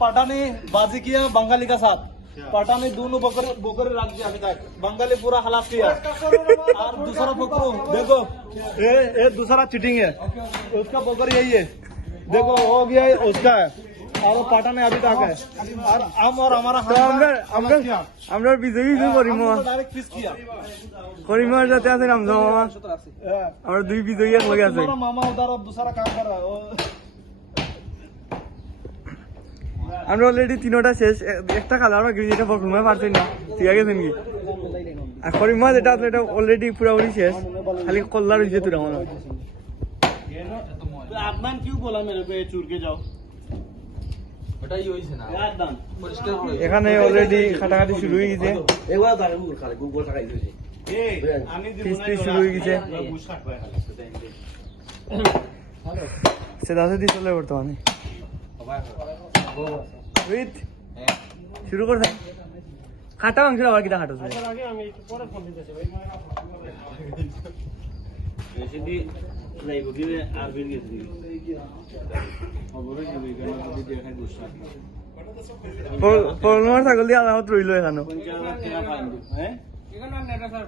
पठानी बाजी किया बंगाली का साथ। पठानी दोनों बकरे रख दिया अभी तक। बंगाली पूरा हलाक किया। और दूसरा बकरू देखो, ये दूसरा चीटिंग है। उसका बकरी यही है, देखो हो गया उसका है। और पठानी अभी तक है। और हम और हमारा আমরা বিজয়ী করিম डायरेक्ट फिक्स किया। করিমের সাথে আছে রামজা মামা আমরা দুই বিজয়ী এক লগে আছে हमारा मामा उधर अब दूसरा काम कर रहा है। আমরা অলরেডি তিনটা শেষ একটা খালার বাকি যেটা বকরুমে পারছেন না ঠিক আছে কি আর করিমা যেটা আছে এটা অলরেডি পুরোপুরি শেষ খালি কল্লার হইছে তুই আমার आदनान क्यों बोला मेरे पे चूर के जाओ? ওটাই হইছে না আদনান পরিষ্কার করে। এখানে অলরেডি কাটাকাটি শুরু হয়ে গেছে এবার দাঁড়ে মুর খালে গোবর টাকা দিয়েছে। এই আমি দিব না শুরু হয়ে গেছে বুশ কাটবা খালি সেটা আছে দিতে চলে বর্তমানে উইথ শুরু করে থাক কাটা মাংস আবার কিটা কাটো আগে আমি একটু পরে ফোন দিতেছি ভাই। বেশি লাইভ গিয়ে আর বিল গেছে খবরে দিবি কেন যদি দেখাই বুশ কাটবা পরমার ছাগল দিয়ে আলাদা রইলো এখানে হ্যাঁ এখানে নেটা স্যার